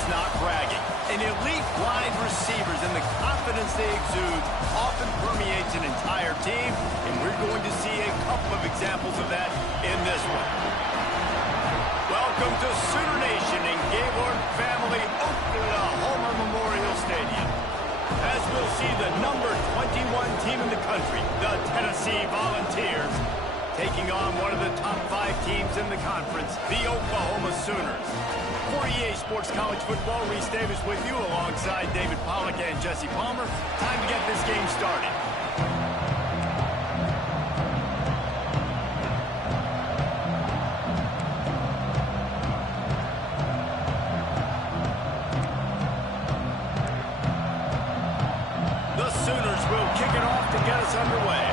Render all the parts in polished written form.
It's not bragging. An elite wide receivers and the confidence they exude often permeates an entire team, and we're going to see a couple of examples of that in this one. Welcome to Sooner Nation and Gaylord family Oklahoma Homer Memorial Stadium. As we'll see the number 21 team in the country, the Tennessee Volunteers, taking on one of the top 5 teams in the conference, the Oklahoma Sooners. For EA Sports College Football, Reese Davis with you alongside David Pollack and Jesse Palmer. Time to get this game started. The Sooners will kick it off to get us underway.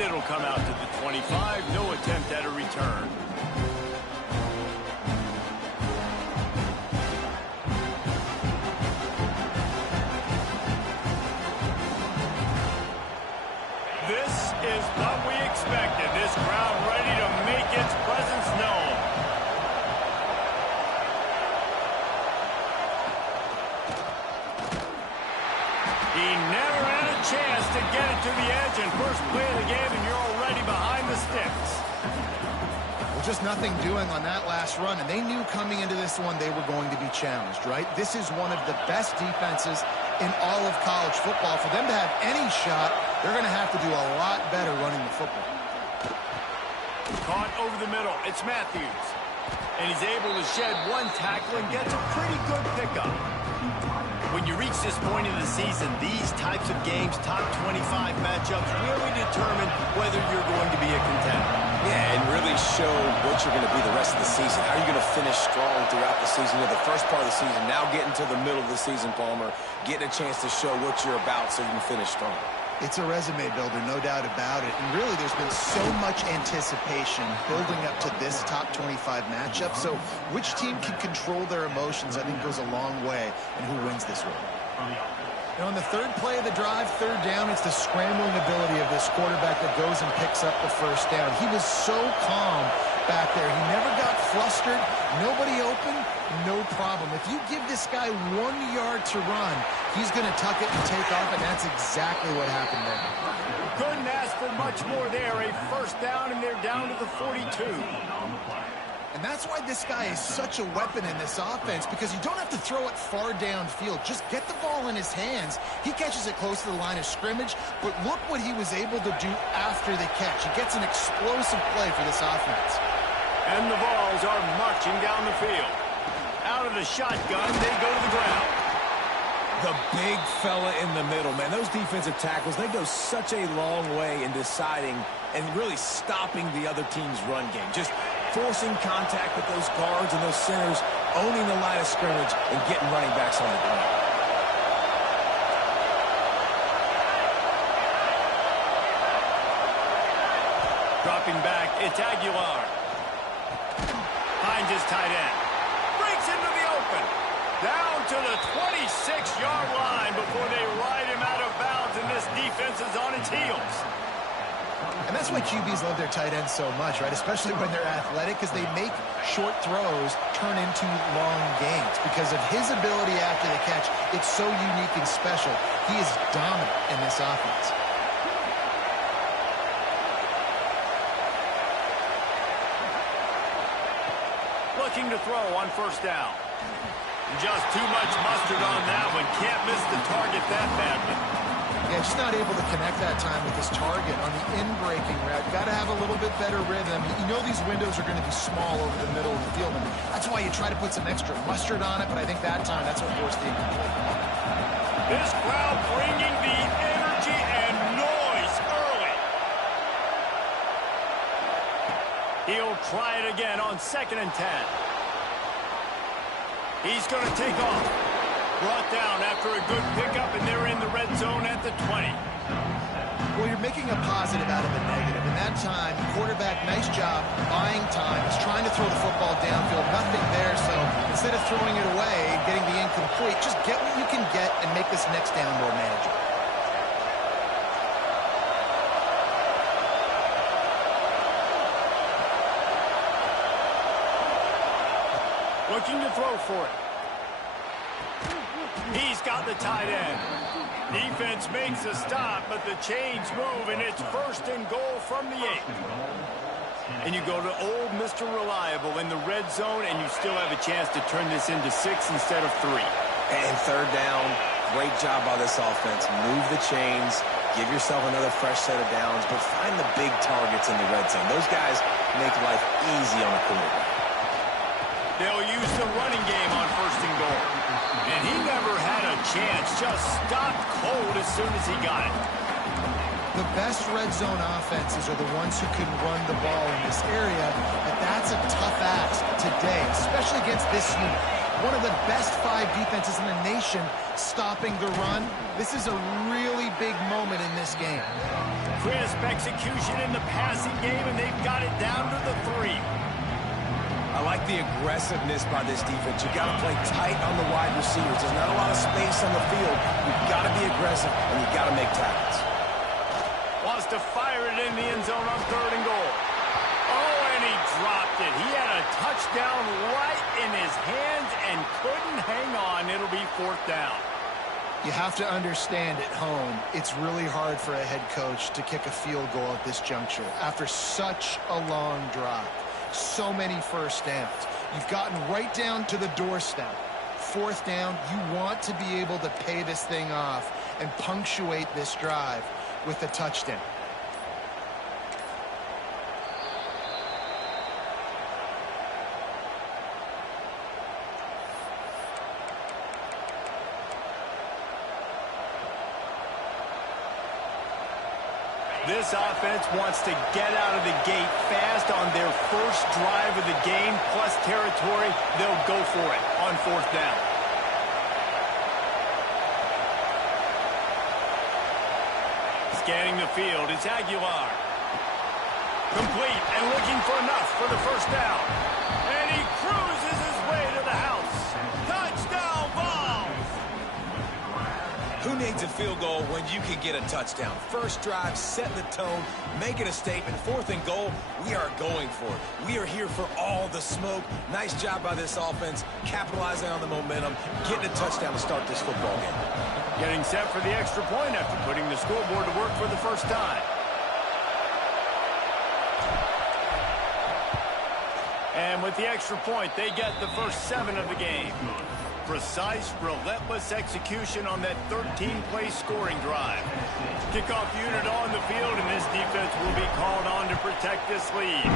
It'll come out to the 25. No attempt at a return. This is what we expected. This crowd ready to make its presence known. He never had a chance to get it to the edge, and first play of the game, and you're already behind the sticks. Well, just nothing doing on that last run, and they knew coming into this one they were going to be challenged, right? This is one of the best defenses in all of college football. For them to have any shot, they're going to have to do a lot better running the football. Caught over the middle. It's Matthews. And he's able to shed one tackle and gets a pretty good pickup. When you reach this point in the season, these types of games, top 25 matchups, really determine whether you're going to be a contender. Yeah, and really show what you're going to be the rest of the season. How are you going to finish strong throughout the season? You know, the first part of the season, now getting to the middle of the season, Palmer, getting a chance to show what you're about so you can finish strong. It's a resume builder, no doubt about it. And really, there's been so much anticipation building up to this top 25 matchup. So which team can control their emotions, I think, goes a long way in who wins this one. And on the third play of the drive, third down, it's the scrambling ability of this quarterback that goes and picks up the first down. He was so calm back there. He never got flustered. Nobody open, no problem. If you give this guy 1 yard to run, he's going to tuck it and take off, and that's exactly what happened there. Couldn't ask for much more there. A first down, and they're down to the 42. And that's why this guy is such a weapon in this offense, because you don't have to throw it far downfield. Just get the ball in his hands. He catches it close to the line of scrimmage, but look what he was able to do after the catch. He gets an explosive play for this offense. And the balls are marching down the field. Out of the shotgun, they go to the ground. The big fella in the middle, man. Those defensive tackles, they go such a long way in deciding and really stopping the other team's run game. Just forcing contact with those guards and those centers, owning the line of scrimmage, and getting running backs on the ground. Dropping back, it's Aguilar. Finds his tight end. Breaks into the open. Down to the 26-yard line before they ride him out of bounds, and this defense is on its heels. And that's why QBs love their tight ends so much, right? Especially when they're athletic, because they make short throws turn into long gains. Because of his ability after the catch, it's so unique and special. He is dominant in this offense. Looking to throw on first down. Just too much mustard on that one. Can't miss the target that badly. Yeah, just not able to connect that time with his target on the in-breaking route. Got to have a little bit better rhythm. You know these windows are going to be small over the middle of the field, and that's why you try to put some extra mustard on it, but I think that time that's what forced the incomplete. This crowd bringing the energy and noise early. He'll try it again on 2nd and 10. He's going to take off. Brought down after a good pickup, and they're in the red zone at the 20. Well, you're making a positive out of a negative. And that time, quarterback, nice job buying time. He's trying to throw the football downfield. Nothing there, so instead of throwing it away and getting the incomplete, just get what you can get and make this next down more manageable. Looking to throw for it. He's got the tight end. Defense makes a stop, but the chains move, and it's 1st and goal from the 8. And you go to old Mr. Reliable in the red zone, and you still have a chance to turn this into 6 instead of 3. And 3rd down, great job by this offense. Move the chains, give yourself another fresh set of downs, but find the big targets in the red zone. Those guys make life easy on a quarterback. They'll use the running game on 1st and goal. And he never had a chance, just stopped cold as soon as he got it. The best red zone offenses are the ones who can run the ball in this area, but that's a tough ask today, especially against this unit. One of the best 5 defenses in the nation stopping the run. This is a really big moment in this game. Crisp execution in the passing game, and they've got it down to the 3. I like the aggressiveness by this defense. You've got to play tight on the wide receivers. There's not a lot of space on the field. You've got to be aggressive, and you've got to make tackles. Wants to fire it in the end zone on 3rd and goal. Oh, and he dropped it. He had a touchdown right in his hands and couldn't hang on. It'll be 4th down. You have to understand at home, it's really hard for a head coach to kick a field goal at this juncture after such a long drive. So many 1st downs. You've gotten right down to the doorstep. 4th down, you want to be able to pay this thing off and punctuate this drive with a touchdown. This offense wants to get out of the gate fast on their first drive of the game, plus territory. They'll go for it on 4th down. Scanning the field, it's Aguilar. Complete and looking for enough for the 1st down. And he cruises his way to the house. Touchdown, Vols! Who needs a field goal when you can get a touchdown? First drive, setting the tone, making a statement. 4th and goal, we are going for it. We are here for all the smoke. Nice job by this offense, capitalizing on the momentum, getting a touchdown to start this football game. Getting set for the extra point after putting the scoreboard to work for the 1st time. And with the extra point, they get the first 7 of the game. Precise, relentless execution on that 13-play scoring drive. Kickoff unit on the field, and this defense will be called on to protect this lead.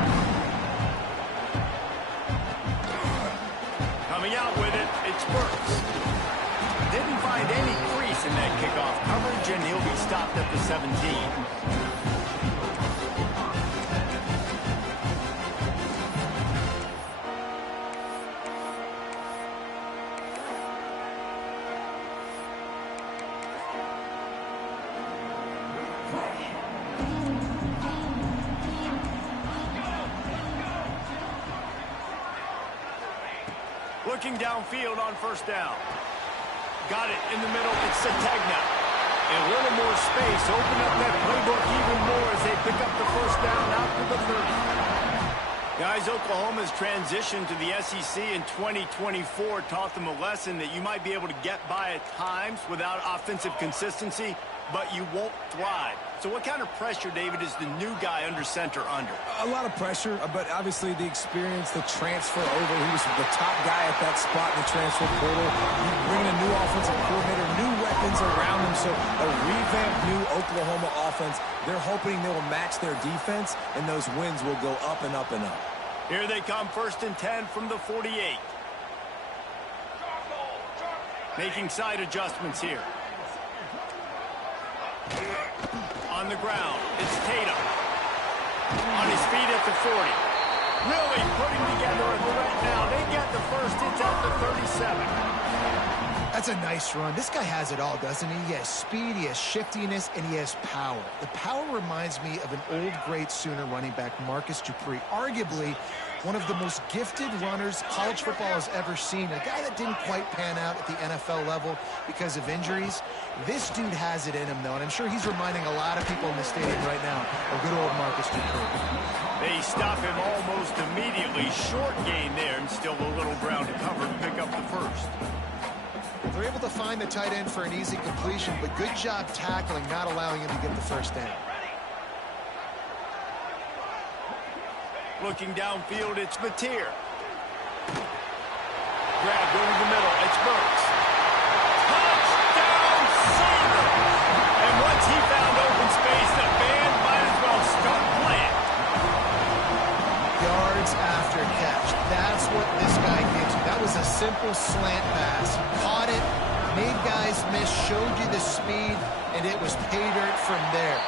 Coming out with it, it's Burks. Didn't find any crease in that kickoff coverage, and he'll be stopped at the 17. Looking downfield on 1st down. Got it in the middle. It's Sategna. And a little more space. Open up that playbook even more as they pick up the 1st down out to the 30. Guys, Oklahoma's transition to the SEC in 2024 taught them a lesson that you might be able to get by at times without offensive consistency, but you won't thrive. So what kind of pressure, David, is the new guy under center under? A lot of pressure, but obviously the experience, the transfer over. He was the top guy at that spot in the transfer portal. You bring in a new offensive coordinator, new weapons around him, so a revamped new Oklahoma offense. They're hoping they will match their defense, and those wins will go up and up and up. Here they come, 1st and 10 from the 48. Making side adjustments here. On the ground, it's Tatum. On his feet at the 40. Really putting together a threat now. They get the first, it's at the 37. That's a nice run. This guy has it all, doesn't he? He has speed, he has shiftiness, and he has power. The power reminds me of an old great Sooner running back, Marcus Dupree, arguably one of the most gifted runners college football has ever seen. A guy that didn't quite pan out at the NFL level because of injuries. This dude has it in him, though, and I'm sure he's reminding a lot of people in the stadium right now of good old Marcus Dupree. They stop him almost immediately. Short gain there, and still a little ground to cover to pick up the first. They're able to find the tight end for an easy completion, but good job tackling, not allowing him to get the first down. Looking downfield, it's Mateer. Grabbed over the middle, it's Burks. Touchdown, Saber! And once he found open space, the band might as well start playing. Yards after catch. That's what this guy gives you. That was a simple slant pass. Caught it, made guys miss, showed you the speed, and it was pay dirt from there.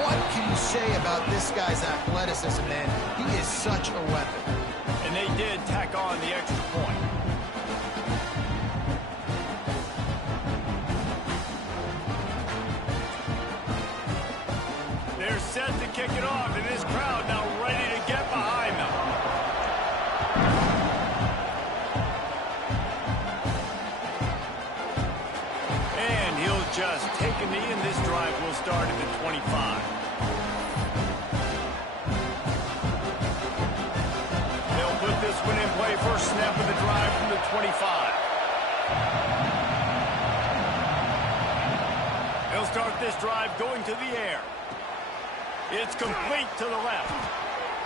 What can you say about this guy's athleticism, man? He is such a weapon. And they did tack on the extra point. They're set to kick it off, and this crowd now ready to get behind them. And he'll just take a knee, and this drive will start at the 25. They'll put this one in play. First snap of the drive from the 25. They'll start this drive going to the air. It's complete to the left.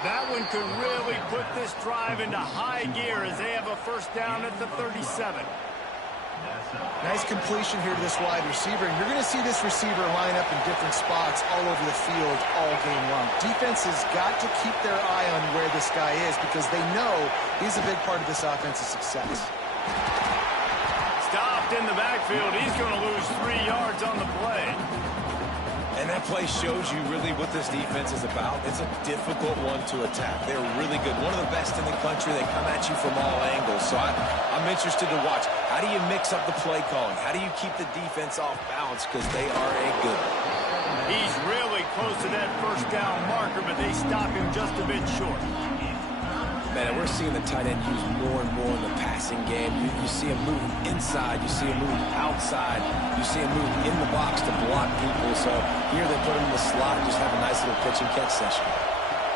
That one could really put this drive into high gear as they have a first down at the 37. Nice completion here to this wide receiver, and you're going to see this receiver line up in different spots all over the field all game long. Defense has got to keep their eye on where this guy is because they know he's a big part of this offense's success. Stopped in the backfield. He's going to lose 3 yards on the play. And that play shows you really what this defense is about. It's a difficult one to attack. They're really good. One of the best in the country. They come at you from all angles. So I'm interested to watch. How do you mix up the play calling? How do you keep the defense off balance? Because they are a good one. He's really close to that first down marker, but they stop him just a bit short. Man, and we're seeing the tight end used more and more in the passing game. You see him move inside. You see him move outside. You see him move in the box to block people. So here they put him in the slot and just have a nice little pitch and catch session.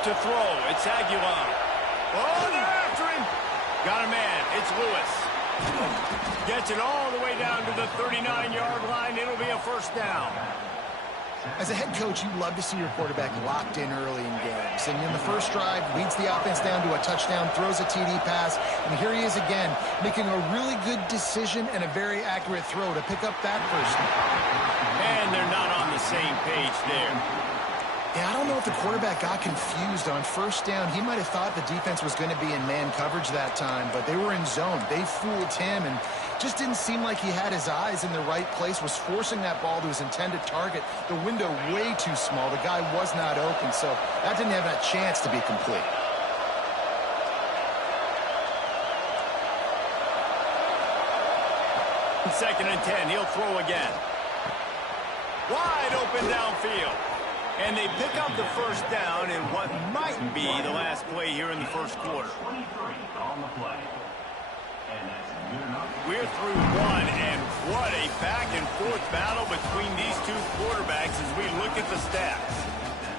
To throw, it's Aguilar. Oh, they're after him. Got a man. It's Lewis. Gets it all the way down to the 39-yard line. It'll be a first down. As a head coach, you love to see your quarterback locked in early in games. And in the first drive, leads the offense down to a touchdown, throws a TD pass, and here he is again, making a really good decision and a very accurate throw to pick up that first down. And they're not on the same page there. Yeah, I don't know if the quarterback got confused on first down. He might have thought the defense was going to be in man coverage that time, but they were in zone. They fooled him and just didn't seem like he had his eyes in the right place, was forcing that ball to his intended target. The window way too small. The guy was not open, so that didn't have that chance to be complete. Second and 10, he'll throw again. Wide open downfield. And they pick up the first down in what might be the last play here in the first quarter. We're through one, and what a back-and-forth battle between these two quarterbacks as we look at the stats.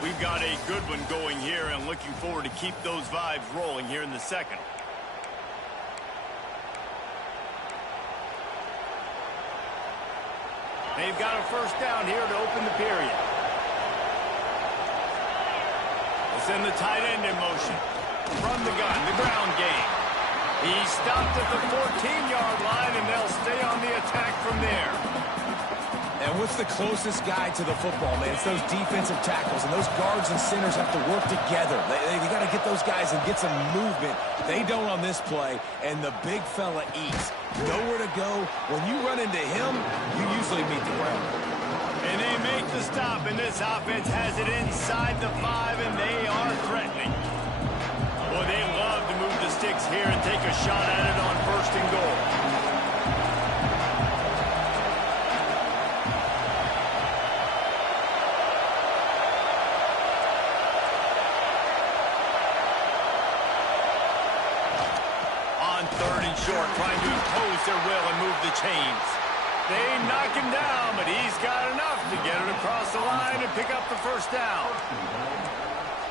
We've got a good one going here and looking forward to keep those vibes rolling here in the second. They've got a first down here to open the period. Send the tight end in motion. From the gun, the ground game. He stopped at the 14-yard line, and they'll stay on the attack from there. And what's the closest guy to the football, man? It's those defensive tackles, and those guards and centers have to work together. They got to get those guys and get some movement. They don't on this play, and the big fella eats. Nowhere to go. When you run into him, you usually meet the ground. And they make the stop, and this offense has it inside the 5, and they are threatening. Boy, they love to move the sticks here and take a shot at it on first and goal. short, trying to impose their will and move the chains. They knock him down, but he's got enough to get it across the line and pick up the first down.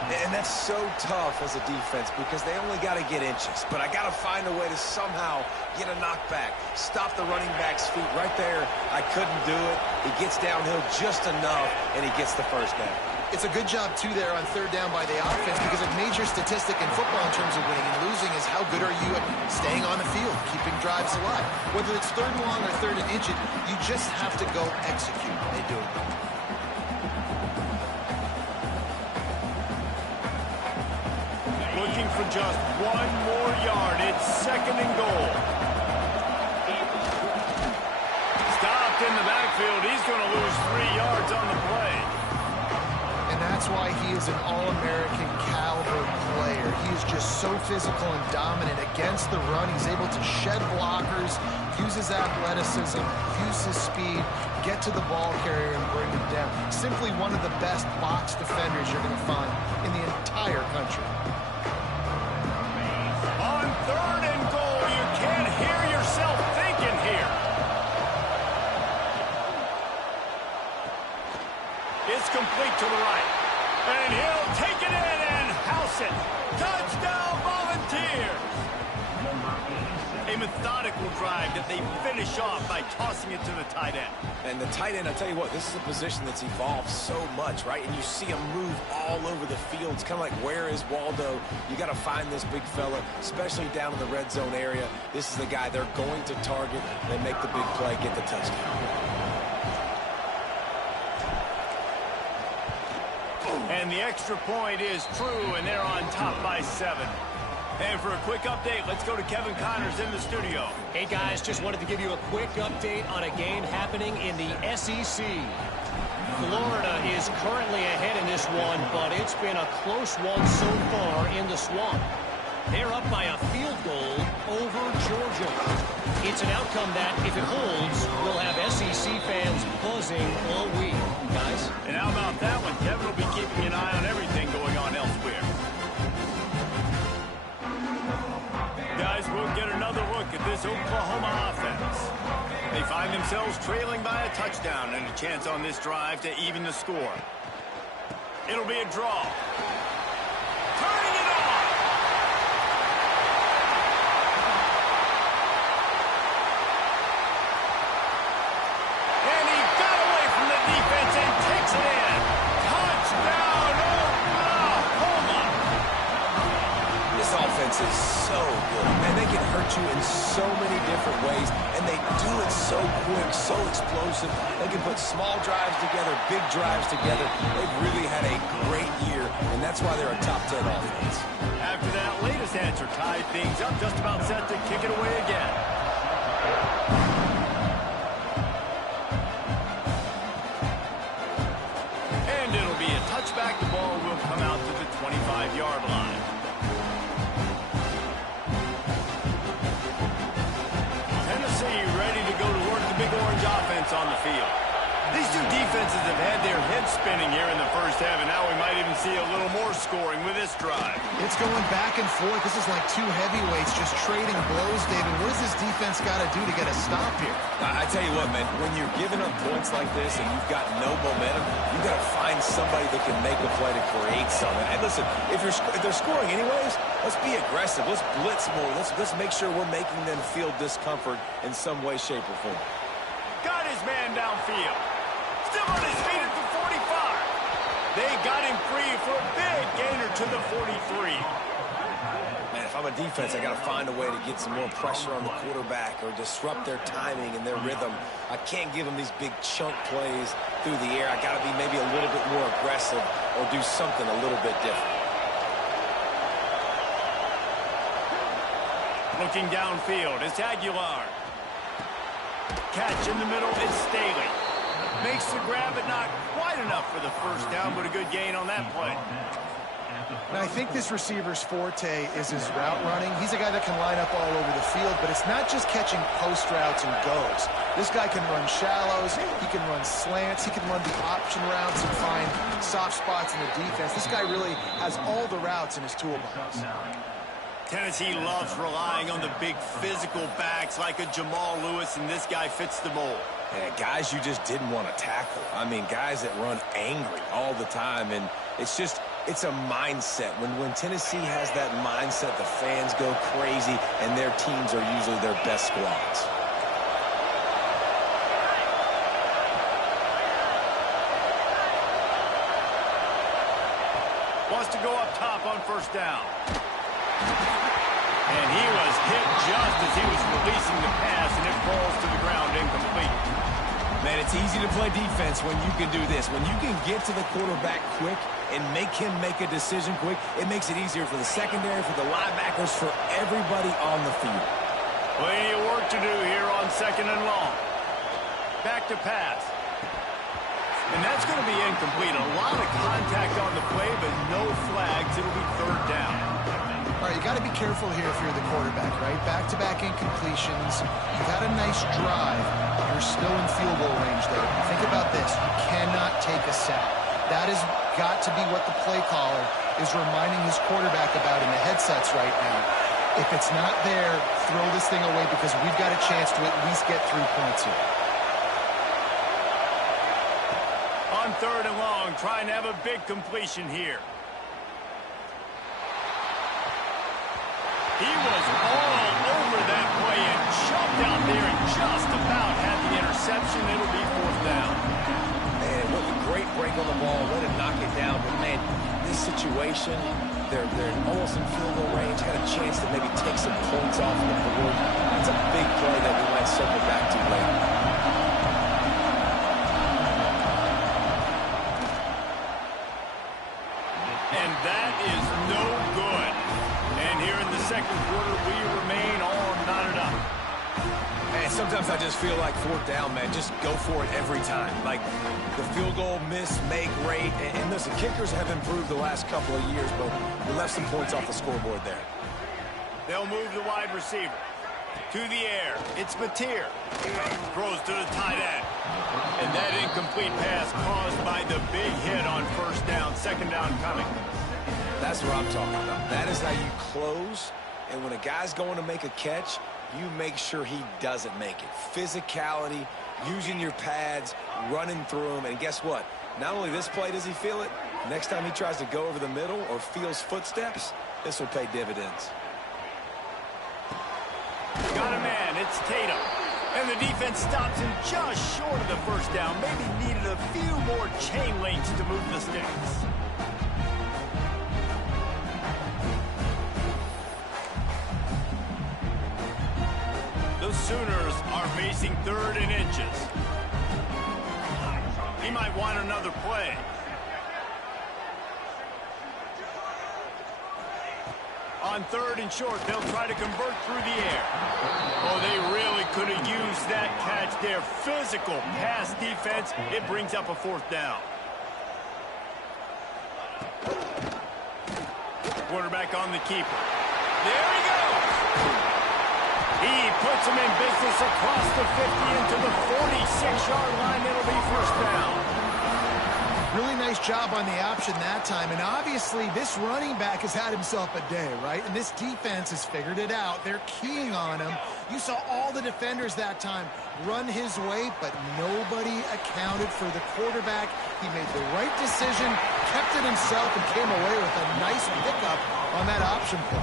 And that's so tough as a defense because they only got to get inches. But I got to find a way to somehow get a knockback, stop the running back's feet right there. I couldn't do it. He gets downhill just enough, and he gets the first down. It's a good job, too, there on third down by the offense because a major statistic in football in terms of winning and losing is how good are you at staying on the field, keeping drives alive. Whether it's third and long or third and inch, you just have to go execute. They do it. Looking for just one more yard. It's second and goal. Stopped in the backfield. He's going to lose 3 yards on the play. And that's why he is an All-American caliber player. He is just so physical and dominant against the run. He's able to shed blockers, use his athleticism, use his speed, get to the ball carrier and bring him down. Simply one of the best box defenders you're going to find in the entire country. On third and goal, you can't hear yourself thinking here. It's complete to the right. And he'll take it in and house it. Touchdown, Volunteers! A methodical drive that they finish off by tossing it to the tight end. And the tight end, I'll tell you what, this is a position that's evolved so much, right? And you see him move all over the field. It's kind of like, where is Waldo? You got to find this big fella, especially down in the red zone area. This is the guy they're going to target and make the big play, get the touchdown. And the extra point is true, and they're on top by 7. And for a quick update, let's go to Kevin Connors in the studio. Hey, guys, just wanted to give you a quick update on a game happening in the SEC. Florida is currently ahead in this one, but it's been a close one so far in the Swamp. They're up by a field goal over Georgia. It's an outcome that, if it holds, will have SEC fans buzzing all week, guys. And how about that one? Kevin will be keeping an eye on everything going on elsewhere. Guys, we'll get another look at this Oklahoma offense. They find themselves trailing by a touchdown and a chance on this drive to even the score. It'll be a draw. Turning it on! And he got away from the defense and takes it in. Touchdown, Oklahoma! This offense is so good. Man, they can hurt you in so many different ways, and they do it so quick, so explosive. They can put small drives together, big drives together. They've really had a great year, and that's why they're a top 10 offense. After that latest answer tied things up, just about set to kick it away again. And it'll be a touchback. The ball will come out to the 25-yard line. Tennessee ready to go to work the Big Orange offense on the field. These two defenses have had their heads spinning here in the first half, and now we might even see a little more scoring with this drive. It's going back and forth. This is like two heavyweights just trading blows, David. What does this defense got to do to get a stop here? I tell you what, man, when you're giving up points like this and you've got no momentum, you've got to find somebody that can make a play to create something. And listen, if they're scoring anyways, let's be aggressive. Let's blitz more. Let's make sure we're making them feel discomfort in some way, shape, or form. Got his man downfield. Still on his feet at the 45. They got him free for a big gainer to the 43. Man, if I'm a defense, I got to find a way to get some more pressure on the quarterback or disrupt their timing and their rhythm. I can't give them these big chunk plays through the air. I got to be maybe a little bit more aggressive or do something a little bit different. Looking downfield, it's Aguilar. Catch in the middle, it's Staley. Makes the grab, but not quite enough for the first down, but a good gain on that play. And I think this receiver's forte is his route running. He's a guy that can line up all over the field, but it's not just catching post routes and goes. This guy can run shallows, he can run slants, he can run the option routes and find soft spots in the defense. This guy really has all the routes in his toolbox. Tennessee loves relying on the big physical backs like a Jamal Lewis, and this guy fits the mold. Yeah, guys you just didn't want to tackle. I mean, guys that run angry all the time, and it's a mindset. When Tennessee has that mindset, the fans go crazy, and their teams are usually their best squads. Wants to go up top on first down. And he was hit just as he was releasing the pass, and it falls to the ground incomplete. Man, it's easy to play defense when you can do this. When you can get to the quarterback quick and make him make a decision quick, it makes it easier for the secondary, for the linebackers, for everybody on the field. Plenty of work to do here on 2nd and long. Back to pass. And that's going to be incomplete. A lot of contact on the play, but no flags. It'll be 3rd down. All right, you got to be careful here if you're the quarterback, right? Back-to-back incompletions. You've had a nice drive. You're still in field goal range there. Think about this. You cannot take a sack. That has got to be what the play caller is reminding his quarterback about in the headsets right now. If it's not there, throw this thing away because we've got a chance to at least get 3 points here. On 3rd and long, trying to have a big completion here. He was all over that play and jumped out there and just about had the interception. It'll be 4th down. Man, what a great break on the ball. Way to knock it down. But, man, this situation, they're almost in field goal range. Had a chance to maybe take some points off the board. That's a big play that we might circle back to later. And that is no good. And here in the 2nd quarter, we remain all knotted up. Man, sometimes I just feel like 4th down, man. Just go for it every time. Like the field goal miss, make rate. And listen, kickers have improved the last couple of years, but we left some points off the scoreboard there. They'll move the wide receiver. To the air. It's Mateer. Throws to the tight end. And that incomplete pass caused by the big hit on 1st down. 2nd down coming. That's what I'm talking about. That is how you close. And when a guy's going to make a catch, you make sure he doesn't make it. Physicality, using your pads, running through them. And guess what? Not only this play does he feel it, next time he tries to go over the middle or feels footsteps, this will pay dividends. Got a man. It's Tatum. And the defense stops him just short of the 1st down. Maybe needed a few more chain links to move the sticks. The Sooners are facing 3rd and inches. He might want another play. On 3rd and short, they'll try to convert through the air. Oh, they really could have used that catch there. Physical pass defense. It brings up a 4th down. Quarterback on the keeper. There he goes. He puts him in business across the 50 into the 46-yard line. It'll be 1st down. Really nice job on the option that time. And obviously, this running back has had himself a day, right? And this defense has figured it out. They're keying on him. You saw all the defenders that time run his way, but nobody accounted for the quarterback. He made the right decision, kept it himself, and came away with a nice pickup on that option play.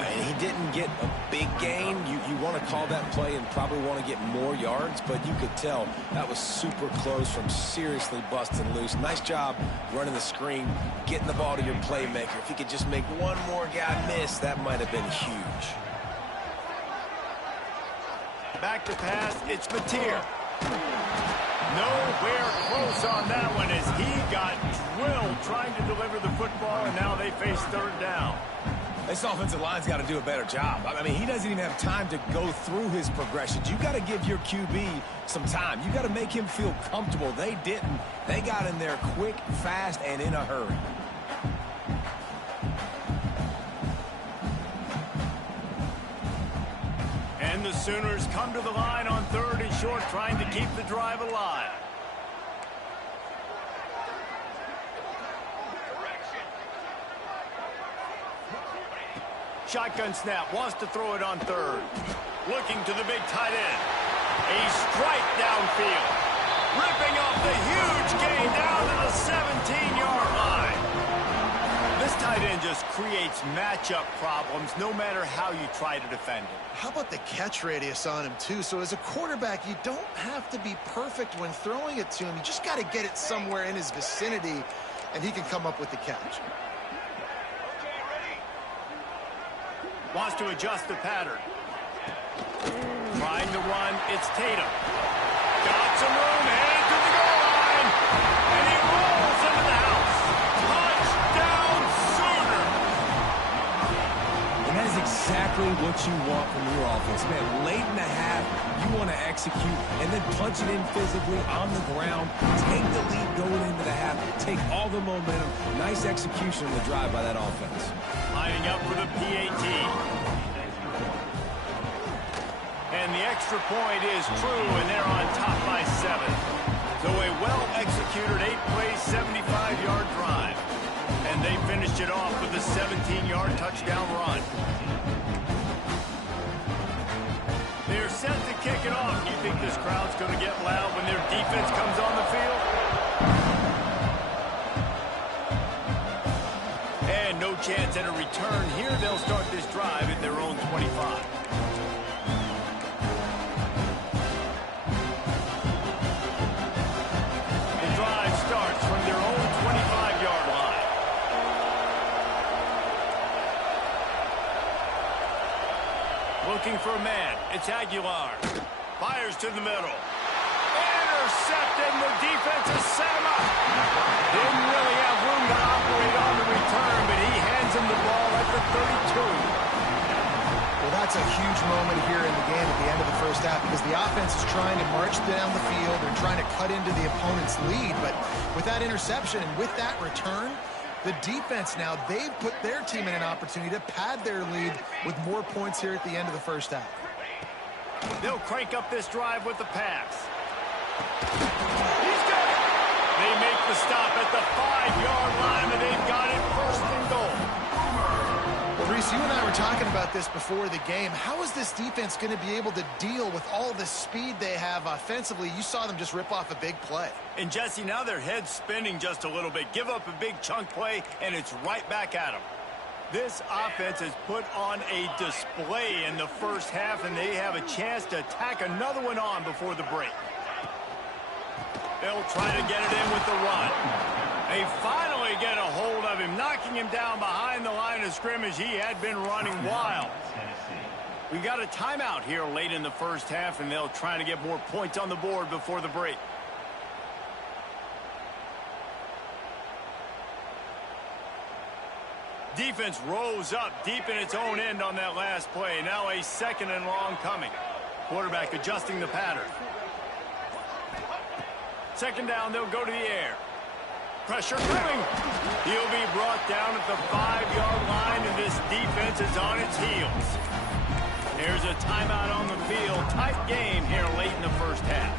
And he didn't get a big gain. You want to call that play and probably want to get more yards, but you could tell that was super close from seriously busting loose. Nice job running the screen, getting the ball to your playmaker. If he could just make one more guy miss, that might have been huge. Back to pass, it's Mateer. Nowhere close on that one as he got drilled trying to deliver the football, and now they face 3rd down. This offensive line's got to do a better job. I mean, he doesn't even have time to go through his progressions. You got to give your QB some time. You got to make him feel comfortable. They didn't. They got in there quick, fast, and in a hurry. And the Sooners come to the line on 3rd and short, trying to keep the drive alive. Shotgun snap, wants to throw it on third. Looking to the big tight end. A strike downfield. Ripping off the huge gain down to the 17-yard line. This tight end just creates matchup problems no matter how you try to defend it. How about the catch radius on him, too? So as a quarterback, you don't have to be perfect when throwing it to him. You just got to get it somewhere in his vicinity, and he can come up with the catch. Wants to adjust the pattern. Trying to run, it's Tatum. Got some room, headed to the goal line, and he rolls into the house. Touchdown, Sooner! And that is exactly what you want from your offense. Man, late in the half, you want to execute and then punch it in physically on the ground. Take the lead going into the half. Take all the momentum. Nice execution on the drive by that offense. Lining up for the PAT. And the extra point is true, and they're on top by 7. So a well-executed 8-play, 75-yard drive. And they finished it off with a 17-yard touchdown run. They're set to kick it off. Do you think this crowd's going to get loud when their defense comes on the field? And no chance at a return here. They'll start this drive at their own 25. Starts from their own 25-yard line. Looking for a man. It's Aguilar. Fires to the middle. Intercepted, and the defense has set him up. Didn't really have room to operate on the return, but he hands him the ball at the 32. Well, that's a huge moment here in the game at the end of the first half because the offense is trying to march down the field. They're trying to cut into the opponent's lead. But with that interception and with that return, the defense now, they've put their team in an opportunity to pad their lead with more points here at the end of the first half. They'll crank up this drive with the pass. He's got it. They make the stop at the 5-yard line, and they've got it first and goal. Reese, you and I were talking about this before the game. How is this defense going to be able to deal with all the speed they have offensively? You saw them just rip off a big play. And, Jesse, now their head's spinning just a little bit. Give up a big chunk play, and it's right back at them. This offense has put on a display in the first half, and they have a chance to tack another one on before the break. They'll try to get it in with the run. They finally get a hold of him, knocking him down behind the line of scrimmage. He had been running wild. We got a timeout here late in the first half, and they'll try to get more points on the board before the break. Defense rose up deep in its own end on that last play. Now a 2nd and long coming. Quarterback adjusting the pattern. 2nd down, they'll go to the air. Pressure coming. He'll be brought down at the 5-yard line, and this defense is on its heels. There's a timeout on the field. Tight game here late in the first half.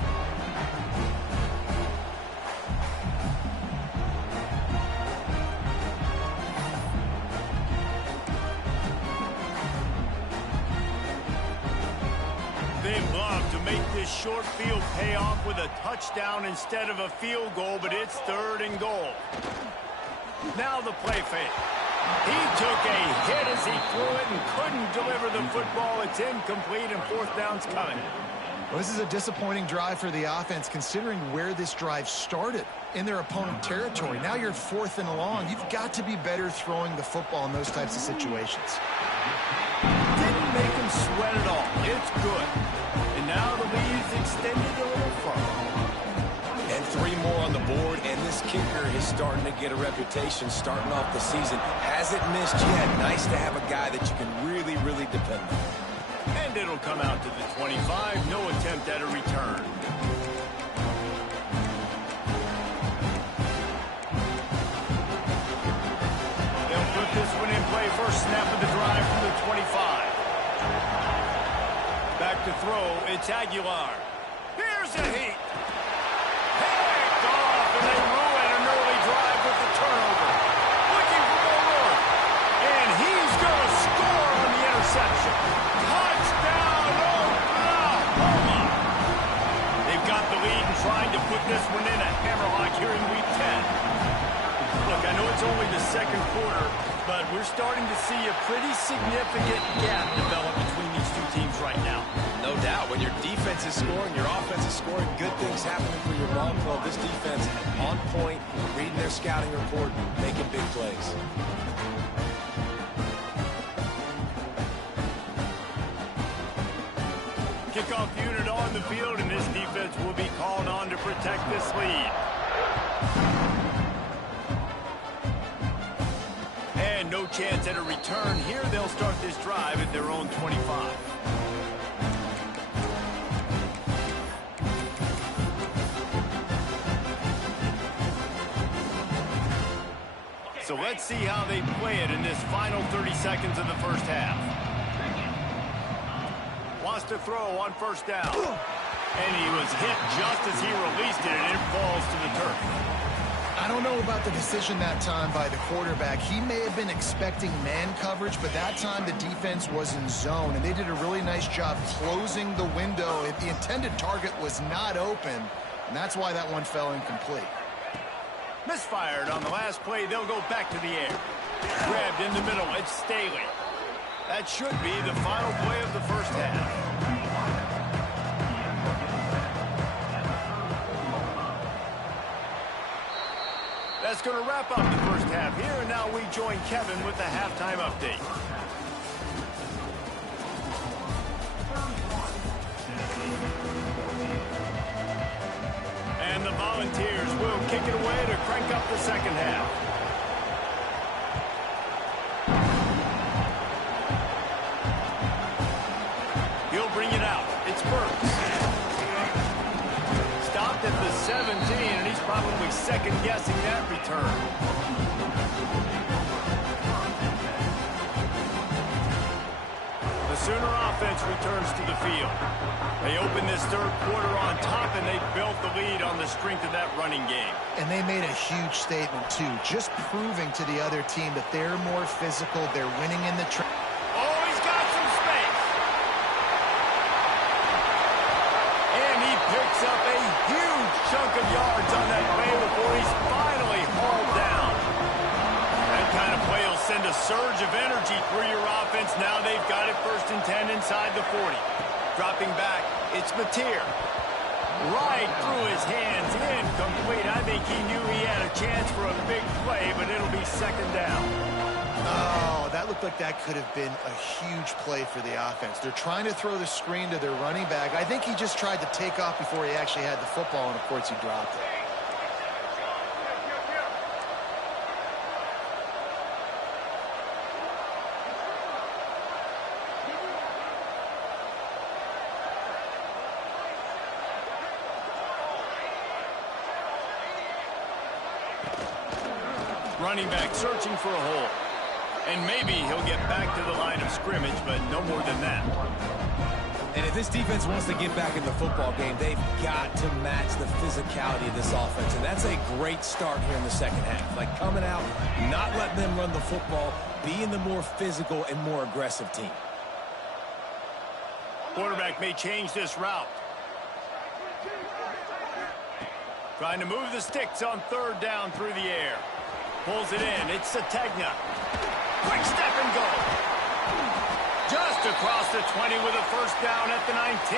They love to make this short field pay off with a touchdown instead of a field goal, but it's 3rd and goal. Now the play fake. He took a hit as he threw it and couldn't deliver the football. It's incomplete, and 4th down's coming. Well, this is a disappointing drive for the offense considering where this drive started in their opponent territory. Now you're 4th and long. You've got to be better throwing the football in those types of situations. Didn't make him sweat at all. It's good. And now the lead's extended a little further. And 3 more on the board, and this kicker is starting to get a reputation starting off the season. Hasn't missed yet. Nice to have a guy that you can really, really depend on. And it'll come out to the 25. No attempt at a return. They'll put this one in play. First snap of the drive from the 25. Back to throw. It's Aguilar. Here's a heat. Picked off, and they ruin an early drive with the turnover. Looking for more. And he's going to score on second quarter, but we're starting to see a pretty significant gap develop between these two teams right now. No doubt. When your defense is scoring, your offense is scoring, good things happening for your ball club. This defense on point, reading their scouting report, making big plays. Kickoff unit on the field, and this defense will be called on to protect this lead. And no chance at a return here. They'll start this drive at their own 25. So let's see how they play it in this final 30 seconds of the first half. Wants to throw on first down. And he was hit just as he released it, and it falls to the turf. I don't know about the decision that time by the quarterback. He may have been expecting man coverage, but that time the defense was in zone, and they did a really nice job closing the window. The intended target was not open, and that's why that one fell incomplete. Misfired on the last play. They'll go back to the air. Grabbed in the middle. It's Staley. That should be the final play of the first half. That's going to wrap up the first half here, and now we join Kevin with the halftime update. And the Volunteers will kick it away to crank up the second half. Stopped at the 17, and he's probably second-guessing that return. The Sooner offense returns to the field. They open this third quarter on top, and they built the lead on the strength of that running game. And they made a huge statement, too, just proving to the other team that they're more physical, they're winning in the picks up a huge chunk of yards on that play before he's finally hauled down. That kind of play will send a surge of energy through your offense. Now they've got it 1st and 10 inside the 40. Dropping back, it's Mateer. Right through his hands, incomplete. I think he knew he had a chance for a big play, but it'll be second down. Oh, that looked like that could have been a huge play for the offense. They're trying to throw the screen to their running back. I think he just tried to take off before he actually had the football, and of course he dropped it. Running back searching for a hole. And maybe he'll get back to the line of scrimmage, but no more than that. And if this defense wants to get back in the football game, they've got to match the physicality of this offense. And that's a great start here in the second half. Like coming out, not letting them run the football, being the more physical and more aggressive team. Quarterback may change this route. Trying to move the sticks on third down through the air. Pulls it in. It's Sategna. Quick step and go. Just across the 20 with a first down at the 19.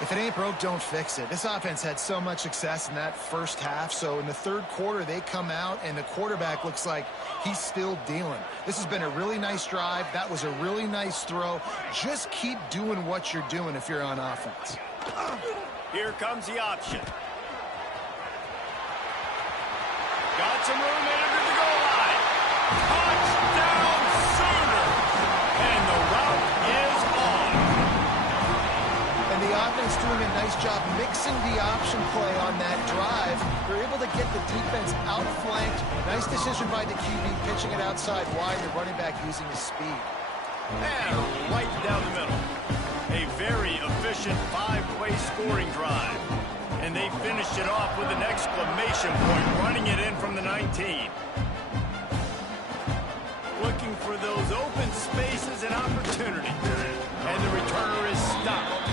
If it ain't broke, don't fix it. This offense had so much success in that first half, so in the third quarter, they come out, and the quarterback looks like he's still dealing. This has been a really nice drive. That was a really nice throw. Just keep doing what you're doing if you're on offense. Here comes the option. Got some room under the goal line. Touchdown Sooner! And the route is on. And the offense doing a nice job mixing the option play on that drive. They're able to get the defense outflanked. Nice decision by the QB, pitching it outside wide, the running back using his speed. And right down the middle. A very efficient 5-play scoring drive. And they finished it off with an exclamation point, running it in from the 19. Looking for those open spaces and opportunity. And the returner is stopped.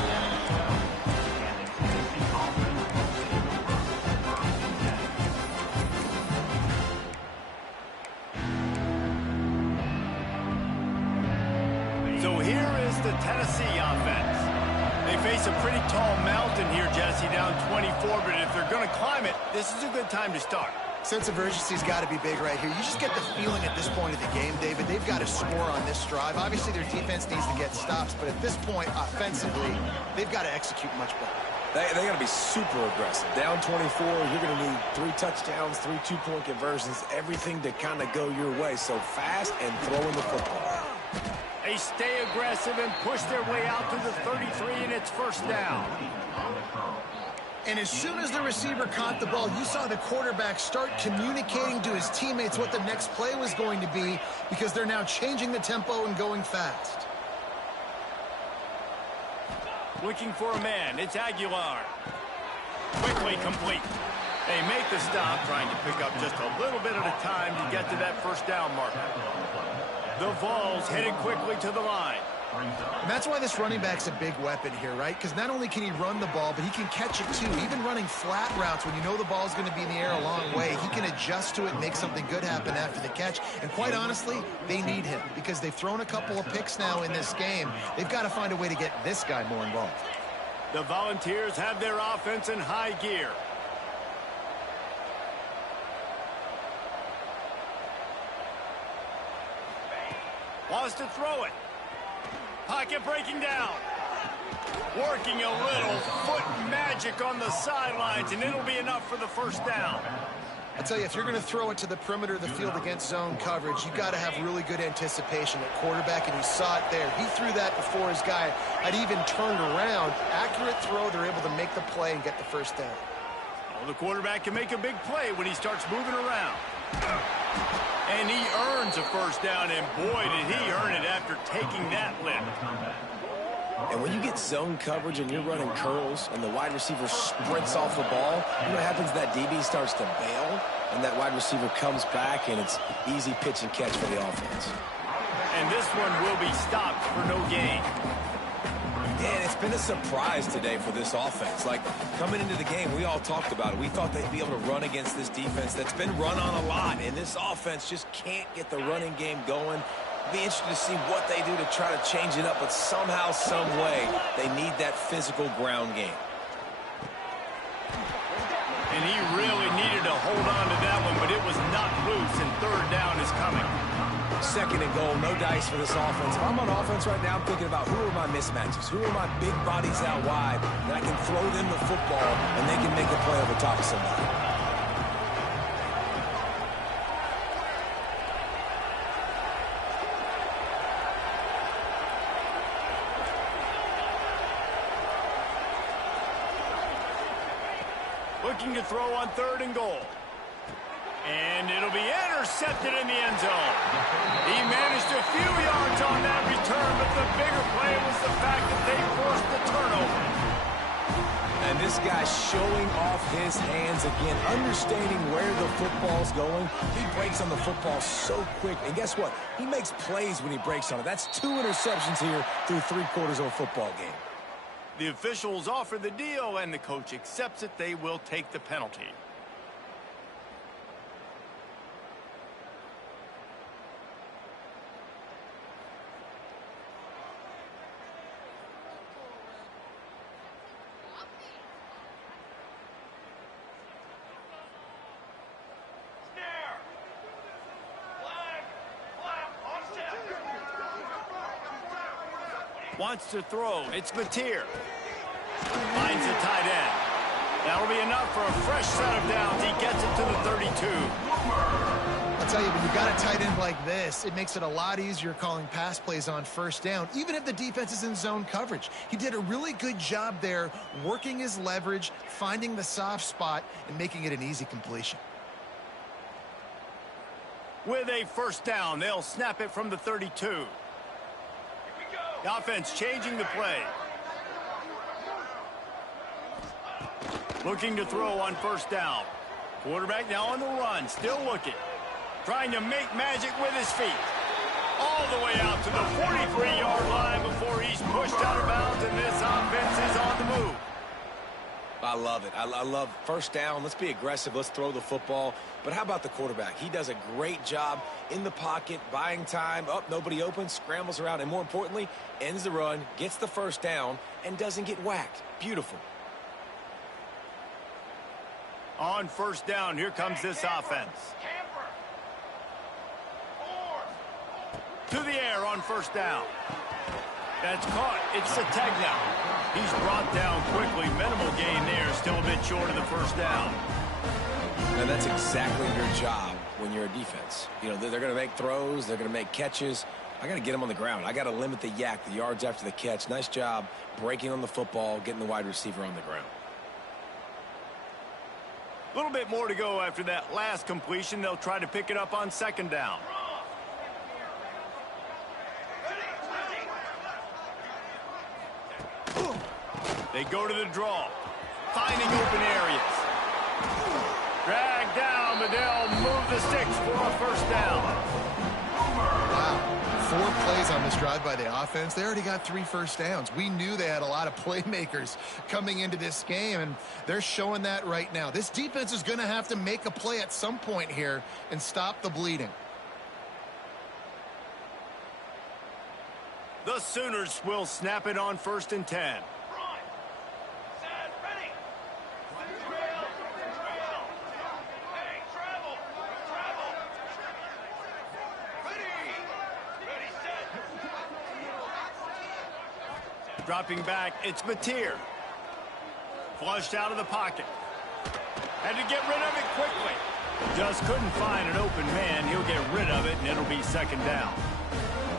the Tennessee offense. They face a pretty tall mountain here, Jesse, down 24, but if they're going to climb it, this is a good time to start. Sense of urgency's got to be big right here. You just get the feeling at this point of the game, David, they've got to score on this drive. Obviously, their defense needs to get stops, but at this point, offensively, they've got to execute much better. They got to be super aggressive. Down 24, you're going to need 3 touchdowns, 3 two-point conversions, everything to kind of go your way. So fast and throwing the football. They stay aggressive and push their way out to the 33, and it's first down. And as soon as the receiver caught the ball, you saw the quarterback start communicating to his teammates what the next play was going to be because they're now changing the tempo and going fast. Looking for a man. It's Aguilar. Quickly complete. They make the stop, trying to pick up just a little bit at a time to get to that first down marker. The Vols headed quickly to the line. And that's why this running back's a big weapon here, right? Because not only can he run the ball, but he can catch it too. Even running flat routes when you know the ball's going to be in the air a long way, he can adjust to it and make something good happen after the catch. And quite honestly, they need him because they've thrown a couple of picks now in this game. They've got to find a way to get this guy more involved. The Volunteers have their offense in high gear. Wants to throw it. Pocket breaking down. Working a little foot magic on the sidelines, and it'll be enough for the first down. I tell you, if you're going to throw it to the perimeter of the field against zone coverage, you've got to have really good anticipation at quarterback, and you saw it there. He threw that before his guy had even turned around. Accurate throw, they're able to make the play and get the first down. Well, the quarterback can make a big play when he starts moving around. And he earns a first down, and boy, did he earn it after taking that lift. And when you get zone coverage and you're running curls and the wide receiver sprints off the ball, you know what happens? That DB starts to bail, and that wide receiver comes back, and it's easy pitch and catch for the offense. And this one will be stopped for no gain. And it's been a surprise today for this offense. Like, coming into the game, we all talked about it. We thought they'd be able to run against this defense that's been run on a lot, and this offense just can't get the running game going. Be interested to see what they do to try to change it up, but somehow, some way, they need that physical ground game. And he really needed to hold on to that one, but it was not loose, and third down is coming. Second and goal, no dice for this offense. If I'm on offense right now, I'm thinking about who are my mismatches, who are my big bodies out wide that I can throw them the football and they can make a play over top of somebody. Looking to throw on third and goal. And it'll be intercepted in the end zone. He managed a few yards on that return, but the bigger play was the fact that they forced the turnover. And this guy showing off his hands again, understanding where the football's going. He breaks on the football so quick. And guess what? He makes plays when he breaks on it. That's 2 interceptions here through 3 quarters of a football game. The officials offer the deal, and the coach accepts it. They will take the penalty. Wants to throw. It's Mateer. Finds the tight end. That'll be enough for a fresh set of downs. He gets it to the 32. I'll tell you, when you've got a tight end like this, it makes it a lot easier calling pass plays on first down, even if the defense is in zone coverage. He did a really good job there, working his leverage, finding the soft spot, and making it an easy completion. With a first down, they'll snap it from the 32. The offense changing the play. Looking to throw on first down. Quarterback now on the run, still looking. Trying to make magic with his feet. All the way out to the 43-yard line before he's pushed out of bounds, and this offense is on the move. I love it. I love first down. Let's be aggressive. Let's throw the football. But how about the quarterback? He does a great job in the pocket, buying time. Up, nobody open, scrambles around, and more importantly, ends the run, gets the first down, and doesn't get whacked. Beautiful. On first down, here comes this offense. To the air on first down. That's caught. It's Sategna. He's brought down quickly. Minimal gain there. Still a bit short of the first down. And that's exactly your job when you're a defense. You know, they're going to make throws. They're going to make catches. I got to get them on the ground. I got to limit the yak, the yards after the catch. Nice job breaking on the football, getting the wide receiver on the ground. A little bit more to go after that last completion. They'll try to pick it up on second down. They go to the draw, finding open areas. Drag down, but they'll move the sticks for a first down. Wow. 4 plays on this drive by the offense. They already got 3 first downs. We knew they had a lot of playmakers coming into this game, and they're showing that right now. This defense is going to have to make a play at some point here and stop the bleeding. The Sooners will snap it on 1st and 10. Dropping back, it's Mateer. Flushed out of the pocket. Had to get rid of it quickly. Just couldn't find an open man. He'll get rid of it, and it'll be second down.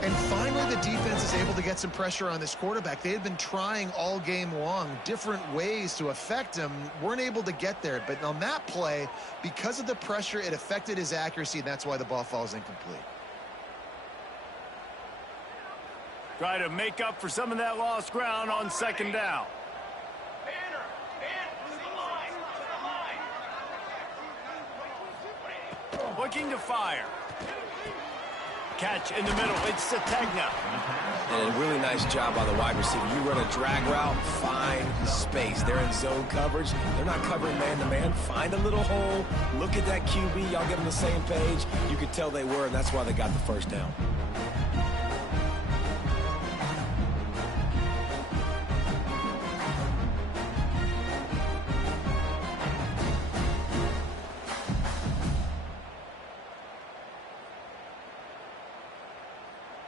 And finally, the defense is able to get some pressure on this quarterback. They had been trying all game long different ways to affect him. Weren't able to get there. But on that play, because of the pressure, it affected his accuracy, and that's why the ball falls incomplete. Try to make up for some of that lost ground on second down. Looking to fire. Catch in the middle. It's Sategna. And a really nice job by the wide receiver. You run a drag route, find space. They're in zone coverage. They're not covering man-to-man. Find a little hole. Look at that QB. Y'all get on the same page. You could tell they were, and that's why they got the first down.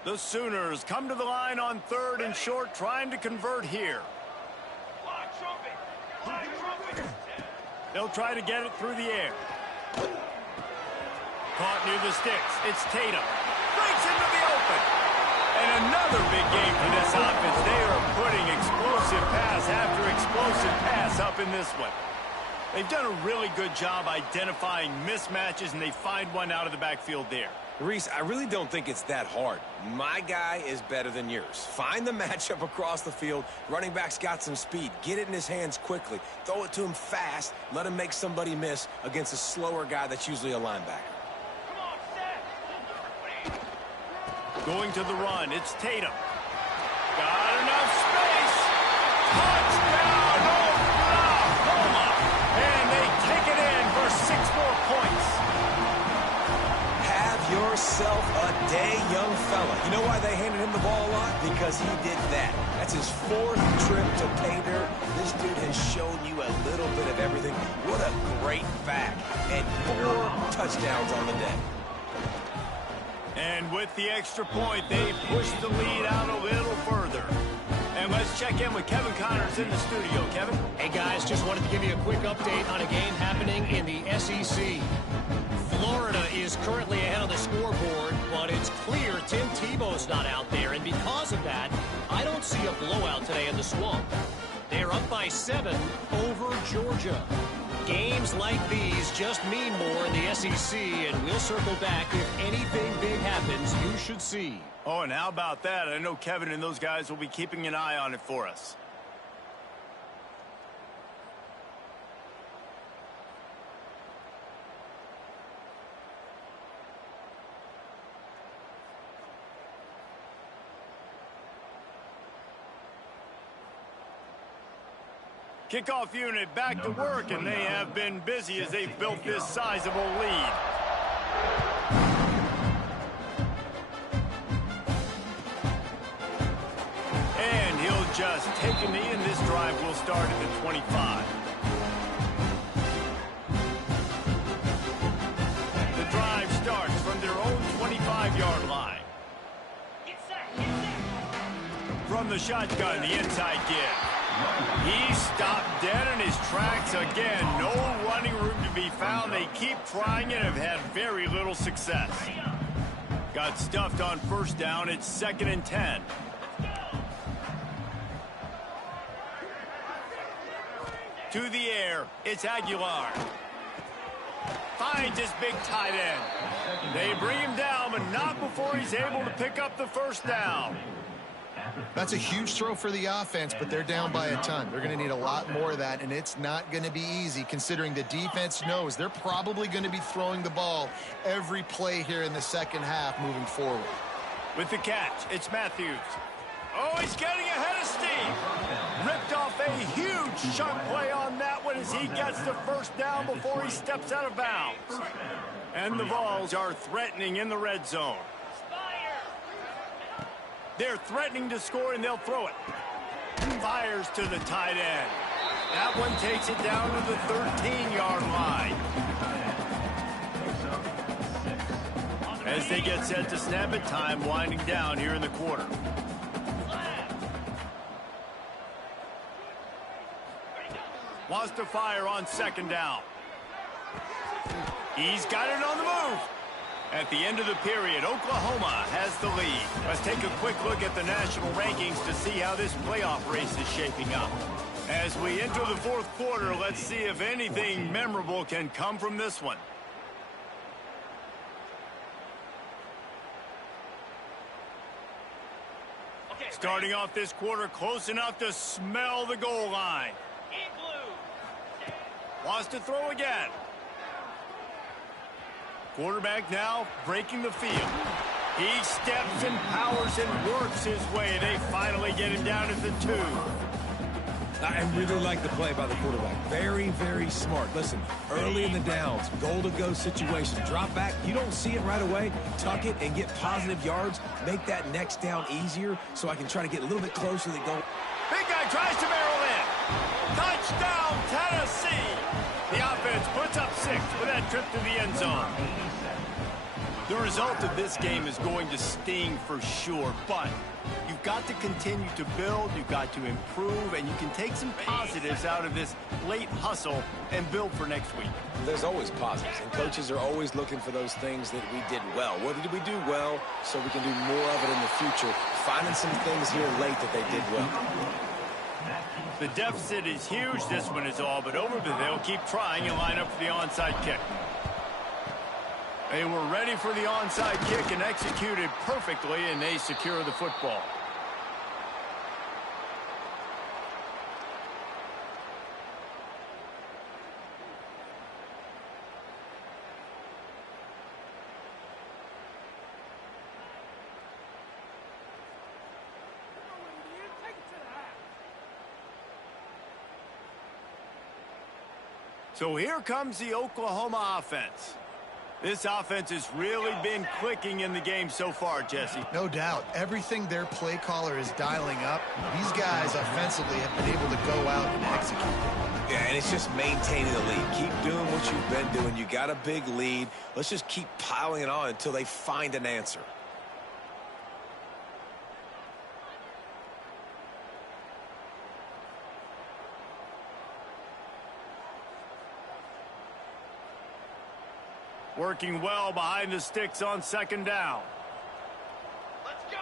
The Sooners come to the line on 3rd and short, trying to convert here. They'll try to get it through the air. Caught near the sticks. It's Tatum. Breaks into the open. And another big game for this offense. They are putting explosive pass after explosive pass up in this one. They've done a really good job identifying mismatches, and they find one out of the backfield there. Reese, I really don't think it's that hard. My guy is better than yours. Find the matchup across the field. Running back's got some speed. Get it in his hands quickly. Throw it to him fast. Let him make somebody miss against a slower guy that's usually a linebacker. Going to the run, it's Tatum. Got enough space. Touchdown, Oklahoma. And they take it in for 6 more points. Yourself a day, young fella. You know why they handed him the ball a lot? Because he did that. That's his 4th trip to pay dirt. This dude has shown you a little bit of everything. What a great back. And 4 touchdowns on the day. And with the extra point, they push the lead out a little further. And let's check in with Kevin Connors in the studio. Kevin? Hey, guys, just wanted to give you a quick update on a game happening in the SEC. Florida is currently ahead of the scoreboard, but it's clear Tim Tebow's not out there, and because of that, I don't see a blowout today in the Swamp. They're up by 7 over Georgia. Games like these just mean more in the SEC, and we'll circle back if anything big happens you should see. Oh, and how about that? I know Kevin and those guys will be keeping an eye on it for us. Kickoff unit back to work, and they have been busy as they've built this sizable lead. And he'll just take a knee, and this drive will start at the 25. The drive starts from their own 25-yard line. From the shotgun, the inside give. He stopped dead in his tracks again. No running room to be found. They keep trying and have had very little success. Got stuffed on first down. It's 2nd and 10. To the air, it's Aguilar. Finds his big tight end. They bring him down, but not before he's able to pick up the first down. That's a huge throw for the offense, but they're down by a ton. They're going to need a lot more of that, and it's not going to be easy considering the defense knows they're probably going to be throwing the ball every play here in the second half moving forward. With the catch, it's Matthews. Oh, he's getting ahead of steam. Ripped off a huge chunk play on that one as he gets the first down before he steps out of bounds. And the Vols are threatening in the red zone. They're threatening to score, and they'll throw it. Fires to the tight end. That one takes it down to the 13-yard line. As they get set to snap it, time winding down here in the quarter. Wants to fire on 2nd down. He's got it on the move. At the end of the period, Oklahoma has the lead. Let's take a quick look at the national rankings to see how this playoff race is shaping up. As we enter the 4th quarter, let's see if anything memorable can come from this one. Starting off this quarter close enough to smell the goal line. Wants to throw again. Quarterback now breaking the field. He steps and powers and works his way. They finally get him down at the 2. I really like the play by the quarterback. Very, very smart. Listen, early in the downs, goal-to-go situation. Drop back. You don't see it right away. Tuck it and get positive yards. Make that next down easier so I can try to get a little bit closer to the goal. Big guy tries to barrel in. Touchdown, Tennessee. The offense puts up 6 with that trip to the end zone. The result of this game is going to sting for sure, but you've got to continue to build, you've got to improve, and you can take some positives out of this late hustle and build for next week. There's always positives, and coaches are always looking for those things that we did well. What did we do well so we can do more of it in the future? Finding some things here late that they did well. The deficit is huge. This one is all but over, but they'll keep trying and line up for the onside kick. They were ready for the onside kick and executed perfectly, and they secure the football. So here comes the Oklahoma offense. This offense has really been clicking in the game so far, Jesse. No doubt. Everything their play caller is dialing up, these guys offensively have been able to go out and execute. Yeah, and it's just maintaining the lead. Keep doing what you've been doing. You got a big lead. Let's just keep piling it on until they find an answer. Working well behind the sticks on 2nd down. Let's go.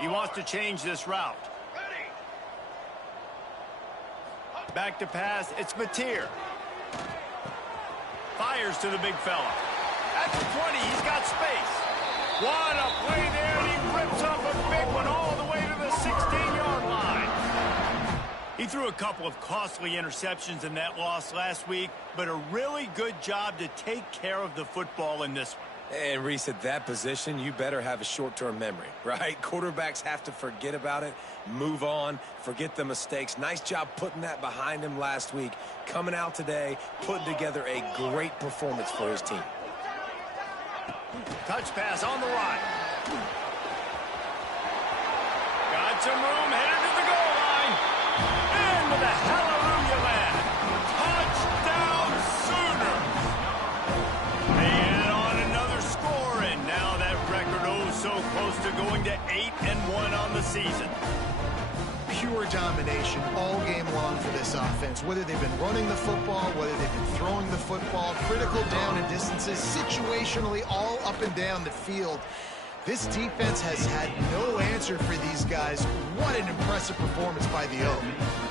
He wants to change this route. Ready. Back to pass, it's Mateer. Fires to the big fella. At the 20, he's got space. What a play there, and he rips up a big one all the way to the 16-yard line. He threw a couple of costly interceptions in that loss last week, but a really good job to take care of the football in this one. And Reese, at that position, you better have a short-term memory, right? Quarterbacks have to forget about it, move on, forget the mistakes. Nice job putting that behind him last week. Coming out today, putting together a great performance for his team. Touch pass on the line. Got some room, headed to the goal line. Into the hallelujah land. Touchdown Sooners. They add on another score, and now that record so close to going to 8-1 on the season. Pure domination all game long for this offense. Whether they've been running the football, whether they've been throwing the football, critical down and distances, situationally all up and down the field. This defense has had no answer for these guys. What an impressive performance by the O.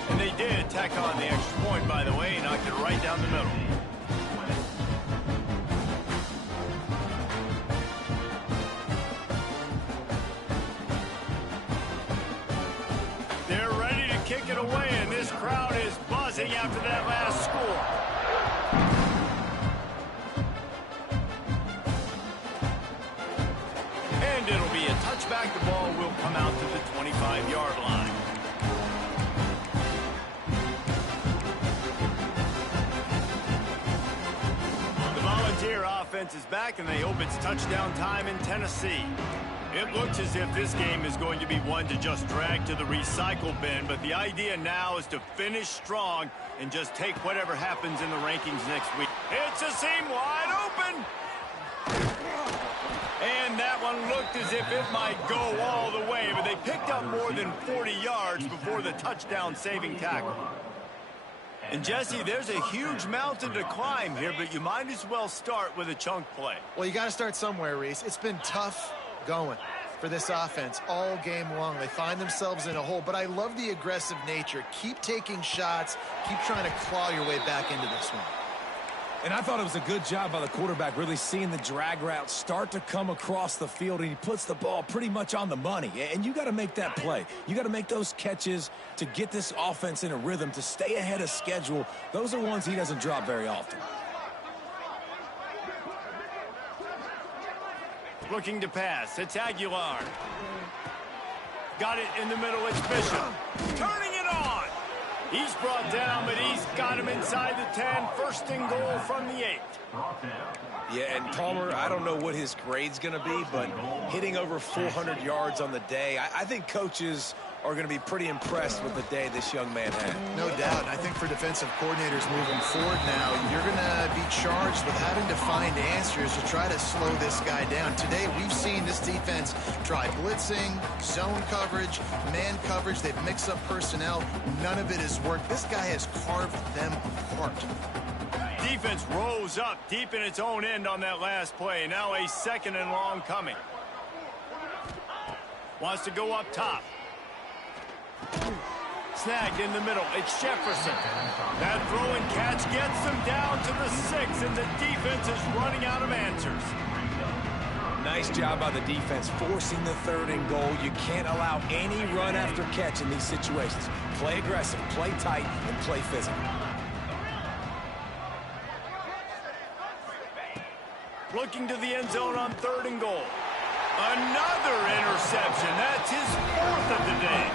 And they did tack on the extra point, by the way, knocked it right down the middle. They're ready to kick it away, and this crowd is buzzing after that last score. And it'll be a touchback. The ball will come out to the 25-yard line. The Volunteer offense is back, and they hope it's touchdown time in Tennessee. It looks as if this game is going to be one to just drag to the recycle bin, but the idea now is to finish strong and just take whatever happens in the rankings next week. It's a seam wide open. And that one looked as if it might go all the way, but they picked up more than 40 yards before the touchdown-saving tackle. And, Jesse, there's a huge mountain to climb here, but you might as well start with a chunk play. Well, you got to start somewhere, Reese. It's been tough going for this offense all game long. They find themselves in a hole, but I love the aggressive nature. Keep taking shots. Keep trying to claw your way back into this one. And I thought it was a good job by the quarterback, really seeing the drag route start to come across the field, and he puts the ball pretty much on the money. And you got to make that play. You got to make those catches to get this offense in a rhythm, to stay ahead of schedule. Those are ones he doesn't drop very often. Looking to pass. It's Aguilar. Got it in the middle. It's Bishop. Turning it on. He's brought down, but he's got him inside the 10. First and goal from the 8. Yeah, and Palmer, I don't know what his grade's going to be, but hitting over 400 yards on the day, I think coaches are going to be pretty impressed with the day this young man had. No doubt. And I think for defensive coordinators moving forward now, you're going to be charged with having to find answers to try to slow this guy down. Today, we've seen this defense try blitzing, zone coverage, man coverage. They've mixed up personnel. None of it has worked. This guy has carved them apart. Defense rose up deep in its own end on that last play. Now a second and long coming. Wants to go up top. Snagged in the middle. It's Jefferson. That throw and catch gets them down to the 6, and the defense is running out of answers. Nice job by the defense forcing the 3rd and goal. You can't allow any run after catch in these situations. Play aggressive, play tight, and play physical. Looking to the end zone on 3rd and goal. Another interception. That's his 4th of the day.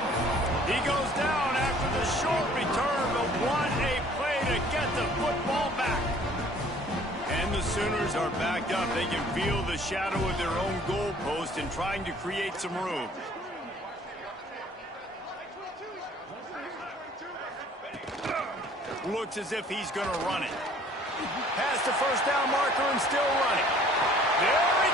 He goes down after the short return, but what a play to get the football back. And the Sooners are backed up. They can feel the shadow of their own goalpost and trying to create some room. Looks as if he's going to run it. Past the first down marker and still running. There he